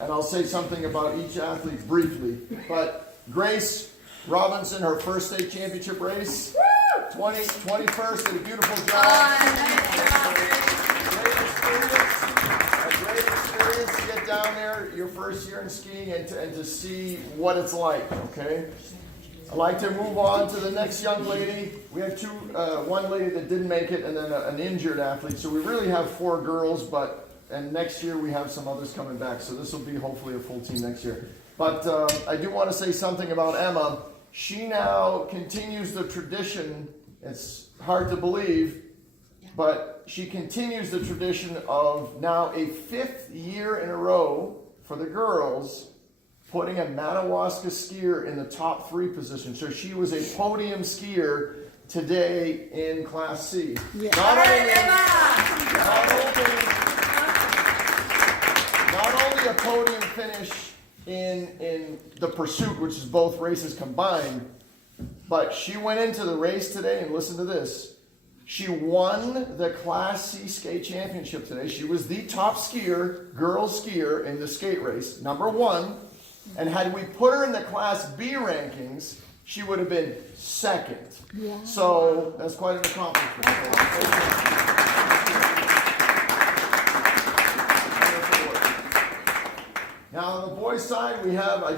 and I'll say something about each athlete briefly. But Grace Robinson, her first state championship race, 21st, did a beautiful job. Great experience to get down there your first year in skiing and to see what it's like, okay? I'd like to move on to the next young lady. We have one lady that didn't make it and then an injured athlete. So we really have 4 girls, and next year we have some others coming back. So this will be hopefully a full team next year. But I do want to say something about Emma. She now continues the tradition. It's hard to believe, but she continues the tradition of now a 5th year in a row for the girls putting a Madawaska skier in the top 3 position. So she was a podium skier today in Class C. Yeah. Not only a podium finish in the pursuit, which is both races combined, but she went into the race today, and listen to this, she won the Class C skate championship today. She was the top skier, girls skier in the skate race, number 1. And had we put her in the Class B rankings, she would have been 2nd. Yeah. So that's quite an accomplishment. Now on the boys' side, we have, I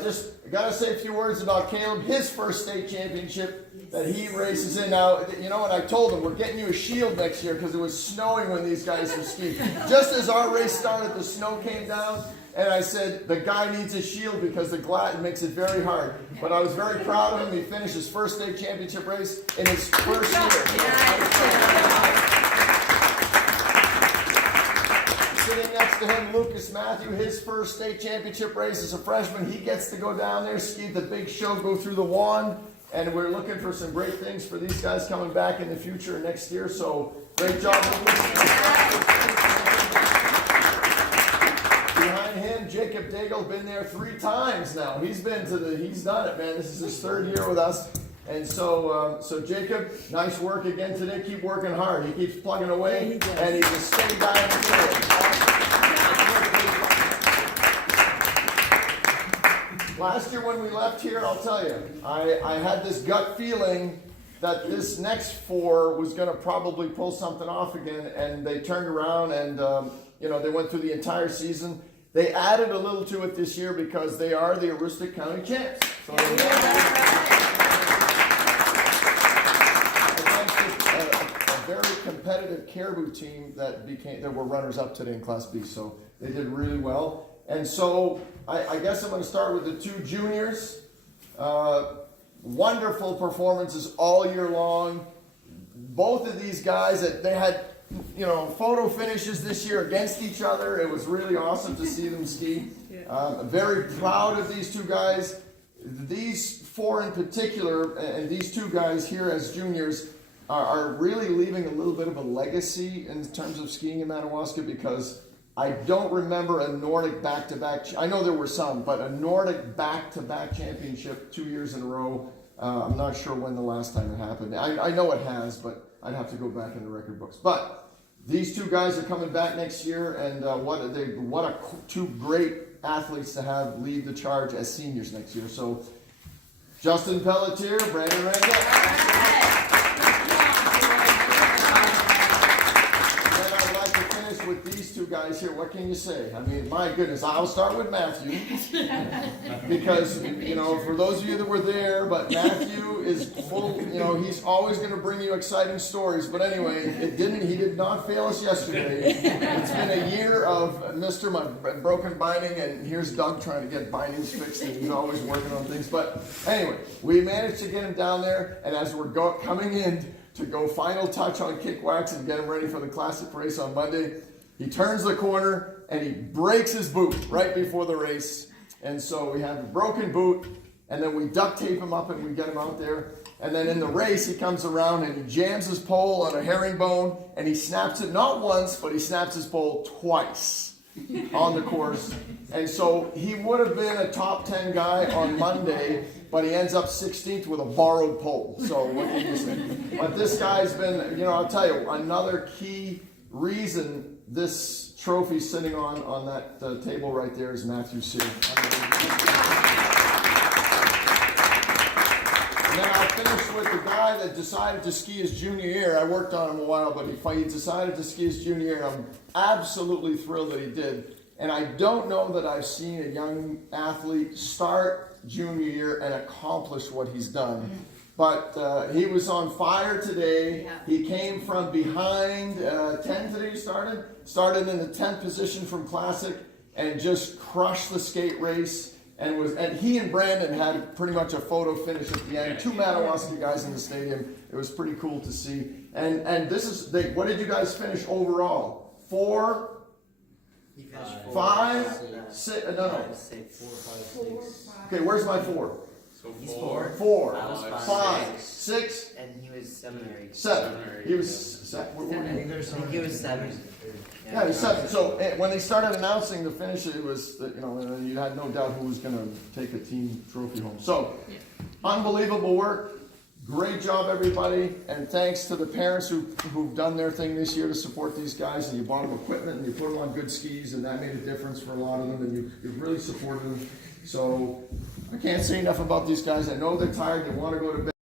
got to say a few words about Caleb, his first state championship that he races in. Now, you know what I told him? We're getting you a shield next year because it was snowing when these guys were skiing. Just as our race started, the snow came down. And I said, the guy needs a shield because the glass makes it very hard. But I was very proud of him. He finished his first state championship race in his first year. Sitting next to him, Lucas Matthew, his first state championship race as a freshman. He gets to go down there, ski the big show, go through the wand. And we're looking for some great things for these guys coming back in the future next year. So, great job, Lucas. Behind him, Jacob Daigle, been there 3 times now. He's done it, man. This is his 3rd year with us. And so Jacob, nice work again today. Keep working hard. He keeps plugging away, and he's a steady guy in the field. Last year when we left here, I'll tell you, I had this gut feeling that this next 4 was going to probably pull something off again, and they turned around and they went through the entire season. They added a little to it this year because they are the Aroostook County champs. So against a very competitive Caribou team that were runners up today in Class B. So they did really well. And so I guess I'm going to start with the 2 juniors. Wonderful performances all year long. Both of these guys, they had photo finishes this year against each other. It was really awesome to see them ski. I'm very proud of these 2 guys. These 4 in particular, and these 2 guys here as juniors, are really leaving a little bit of a legacy in terms of skiing in Madawaska, because I don't remember a Nordic back-to-back. I know there were some, but a Nordic back-to-back championship 2 years in a row. I'm not sure when the last time it happened. I know it has, but I'd have to go back in the record books. But these 2 guys are coming back next year, and what 2 great athletes to have lead the charge as seniors next year. So, Justin Pelletier, Brandon Randall. And I'd like to finish with these 2 guys here. What can you say? I mean, my goodness, I'll start with Matthew. Because, for those of you that were there, but Matthew is full, he's always going to bring you exciting stories. But anyway, he did not fail us yesterday. It's been a year of Mr. My broken binding, and here's Doug trying to get bindings fixed, and he's always working on things. But anyway, we managed to get him down there, and as we're coming in to go final touch on kick wax and get him ready for the classic race on Monday, he turns the corner, and he breaks his boot right before the race. And so we have a broken boot, and then we duct tape him up and we get him out there. And then in the race, he comes around and he jams his pole on a herringbone, and he snaps it not once, but he snaps his pole twice on the course. And so he would have been a top 10 guy on Monday, but he ends up 16th with a borrowed pole. So what can you say? But this guy's been, I'll tell you, another key reason this trophy sitting on that table right there is Matthew Sear. And then I'll finish with the guy that decided to ski his junior year. I worked on him a while, but he decided to ski his junior year, and I'm absolutely thrilled that he did. And I don't know that I've seen a young athlete start junior year and accomplish what he's done. But he was on fire today. Yeah. He came from behind 10 today. Started in the 10th position from Classic and just crushed the skate race. And he and Brandon had pretty much a photo finish at the end. 2 Madawaska guys in the stadium. It was pretty cool to see. And this is what did you guys finish overall? 4, 5, 6. No. 4, 5, 6. Okay, where's my 4? So He's 4. 4, I was 5, 6, And he was 7 or 8. 7. He was 7. I think he was 7. Yeah, he was 7. So when they started announcing the finish, it was, and you had no doubt who was going to take a team trophy home. So, unbelievable work. Great job, everybody. And thanks to the parents who've done their thing this year to support these guys. And you bought them equipment and you put them on good skis, and that made a difference for a lot of them. And you really supported them. So, I can't say enough about these guys. I know they're tired. They want to go to bed.